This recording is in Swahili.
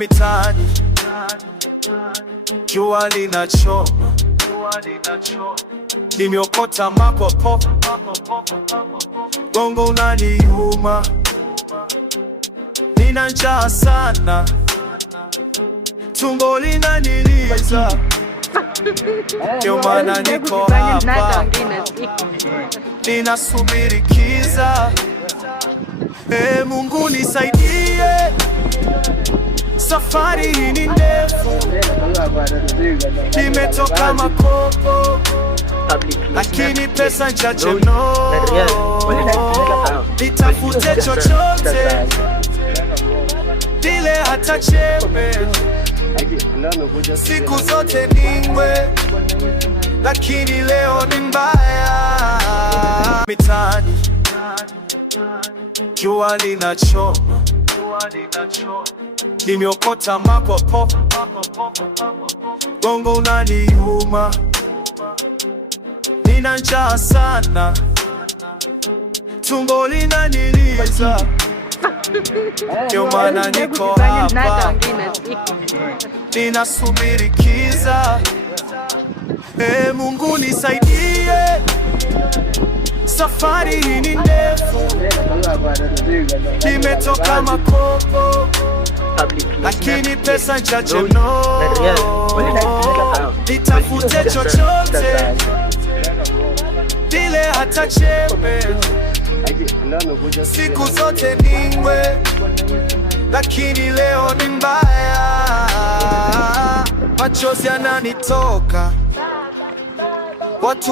Mitaani jua linachoma, nimeokota mapopo, gongo unaniuma, nina njaa sana, tumbo linaniliza, ndio maana niko hapa, ninasubiri kiza. Mungu nisaidie, safari hii ni ndefu, nimetoka makopo, lakini pesa chache mno, nitafute chochote, nile hata chembe, siku zote niwe, lakini leo ni mbaya. Mitaani jua linachoma, nimeokota mapopo, gongo unaniuma, nina njaa sana, tumbo linaniliza, ndio maana niko hapa, ninasubiri kiza. Mungu nisaidie, safari hii ni ndefu, nimetoka makopo, lakini pesa chache mno, nitafute chochote, nile hata chembe, siku zote niwe, lakini leo ni mbaya. Machozi yananitoka, watu